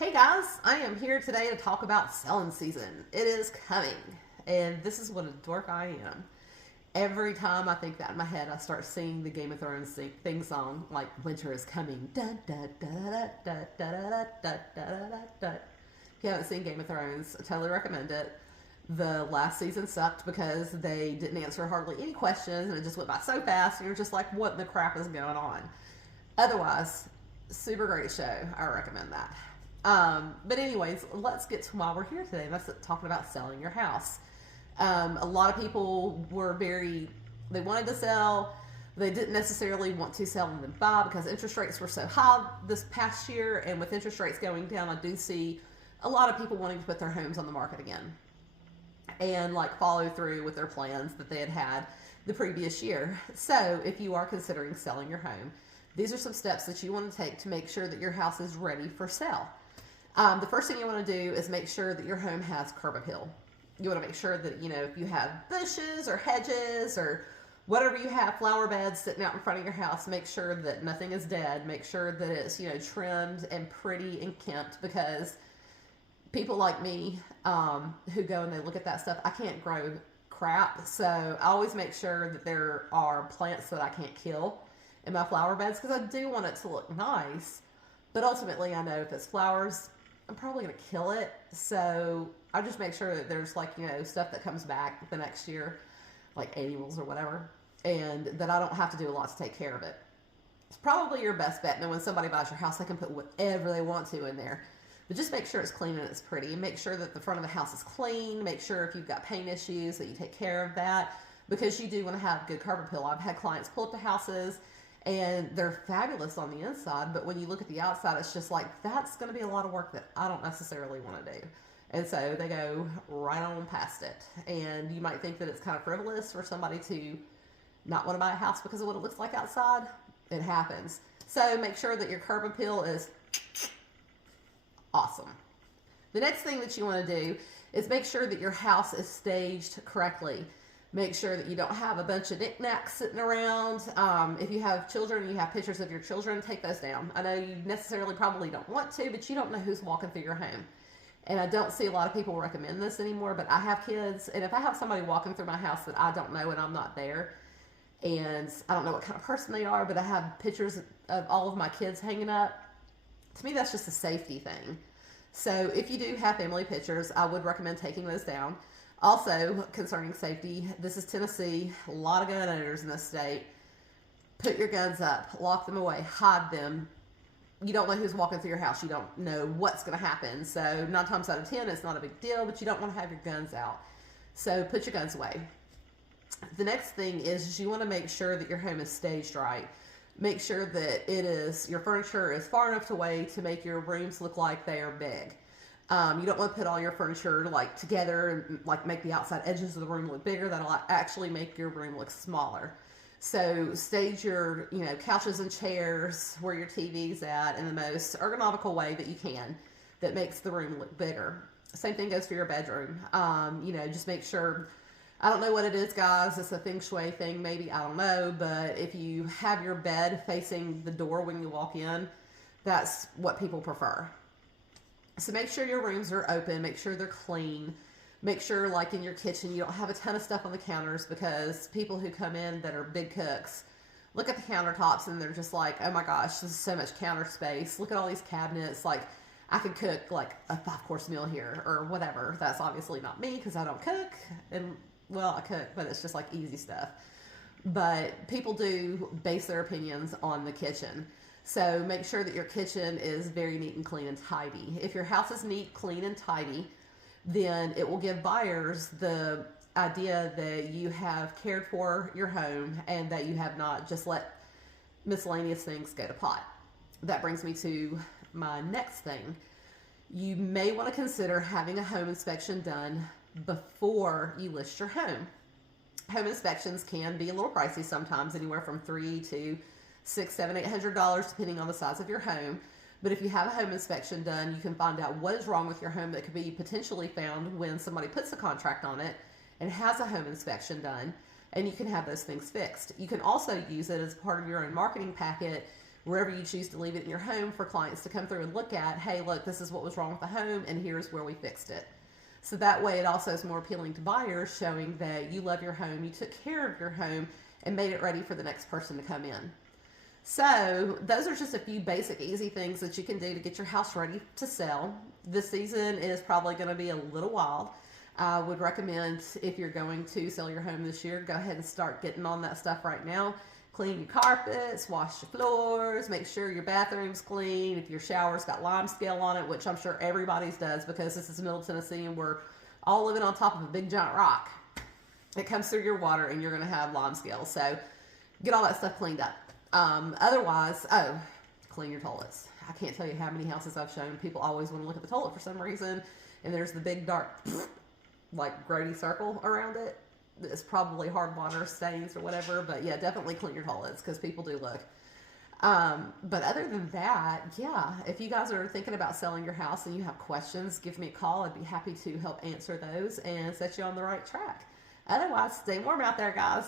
Hey guys, I am here today to talk about selling season. It is coming, and this is what a dork I am. Every time I think that in my head, I start singing the Game of Thrones theme song, like "Winter is coming." Da, da, da, da, da, da, da, da, da, da, da. If you haven't seen Game of Thrones, I totally recommend it. The last season sucked because they didn't answer hardly any questions, and it just went by so fast. And you're just like, "What the crap is going on?" Otherwise, super great show. I recommend that. But anyways, let's get to why we're here today. That's talking about selling your house. A lot of people were they wanted to sell. They didn't necessarily want to sell and then buy because interest rates were so high this past year. And with interest rates going down, I do see a lot of people wanting to put their homes on the market again and like follow through with their plans that they had the previous year. So if you are considering selling your home, these are some steps that you want to take to make sure that your house is ready for sale. The first thing you want to do is make sure that your home has curb appeal. You want to make sure that, if you have bushes or hedges or whatever you have, flower beds sitting out in front of your house, make sure that nothing is dead. Make sure that it's, trimmed and pretty and kempt, because people like me who go and they look at that stuff, I can't grow crap. So I always make sure that there are plants that I can't kill in my flower beds because I do want it to look nice. But ultimately, I know if it's flowers, I'm probably going to kill it. So I just make sure that there's stuff that comes back the next year, like annuals or whatever, and that I don't have to do a lot to take care of it. It's probably your best bet. And when somebody buys your house, they can put whatever they want to in there. But just make sure it's clean and it's pretty. And make sure that the front of the house is clean. Make sure if you've got paint issues that you take care of that, because you do want to have good curb appeal. I've had clients pull up to houses and they're fabulous on the inside, but when you look at the outside, it's just like, that's going to be a lot of work that I don't necessarily want to do. And so they go right on past it. And you might think that it's kind of frivolous for somebody to not want to buy a house because of what it looks like outside. It happens. So make sure that your curb appeal is awesome. The next thing that you want to do is make sure that your house is staged correctly. Make sure that you don't have a bunch of knickknacks sitting around. If you have children and you have pictures of your children, take those down. I know you necessarily probably don't want to, but you don't know who's walking through your home. And I don't see a lot of people recommend this anymore, but I have kids, and if I have somebody walking through my house that I don't know and I'm not there, and I don't know what kind of person they are, but I have pictures of all of my kids hanging up, to me that's just a safety thing. So if you do have family pictures, I would recommend taking those down. Also, concerning safety, this is Tennessee, a lot of gun owners in this state. Put your guns up, lock them away, hide them. You don't know who's walking through your house. You don't know what's going to happen. So 9 times out of 10, it's not a big deal, but you don't want to have your guns out. So put your guns away. The next thing is you want to make sure that your home is staged right. Make sure that your furniture is far enough away to make your rooms look like they are big. You don't want to put all your furniture together and make the outside edges of the room look bigger. That'll actually make your room look smaller. So stage your couches and chairs where your TV's at in the most ergonomical way that you can, that makes the room look bigger. Same thing goes for your bedroom. Just make sure. I don't know what it is, guys. It's a feng shui thing, maybe. I don't know. But if you have your bed facing the door when you walk in, that's what people prefer. So make sure your rooms are open, make sure they're clean, make sure in your kitchen you don't have a ton of stuff on the counters, because people who come in that are big cooks look at the countertops and they're just like, oh my gosh, this is so much counter space. Look at all these cabinets. I could cook a 5-course meal here or whatever. That's obviously not me because I don't cook. And well, I cook, but it's just easy stuff. But people do base their opinions on the kitchen. So make sure that your kitchen is very neat and clean and tidy. If your house is neat, clean, and tidy, then it will give buyers the idea that you have cared for your home and that you have not just let miscellaneous things go to pot. That brings me to my next thing. You may want to consider having a home inspection done before you list your home. Home inspections can be a little pricey sometimes, anywhere from $300 to $600, $700, $800, depending on the size of your home. But if you have a home inspection done, you can find out what is wrong with your home that could be potentially found when somebody puts a contract on it and has a home inspection done, and you can have those things fixed. You can also use it as part of your own marketing packet wherever you choose to leave it in your home for clients to come through and look at. Hey, look, this is what was wrong with the home, and here's where we fixed it. So that way it also is more appealing to buyers, showing that you love your home, you took care of your home, and made it ready for the next person to come in. So those are just a few basic, easy things that you can do to get your house ready to sell. This season is probably going to be a little wild. I would recommend, if you're going to sell your home this year, go ahead and start getting on that stuff right now. Clean your carpets, wash your floors, make sure your bathroom's clean. If your shower's got lime scale on it, which I'm sure everybody's does, because this is Middle Tennessee and we're all living on top of a big giant rock. It comes through your water and you're going to have lime scale. So get all that stuff cleaned up. Otherwise, clean your toilets. I can't tell you how many houses I've shown. People always want to look at the toilet for some reason, and there's the big dark, like grody circle around it. It's probably hard water stains or whatever, but yeah, definitely clean your toilets because people do look. But other than that, yeah, if you guys are thinking about selling your house and you have questions, give me a call. I'd be happy to help answer those and set you on the right track. Otherwise, stay warm out there, guys.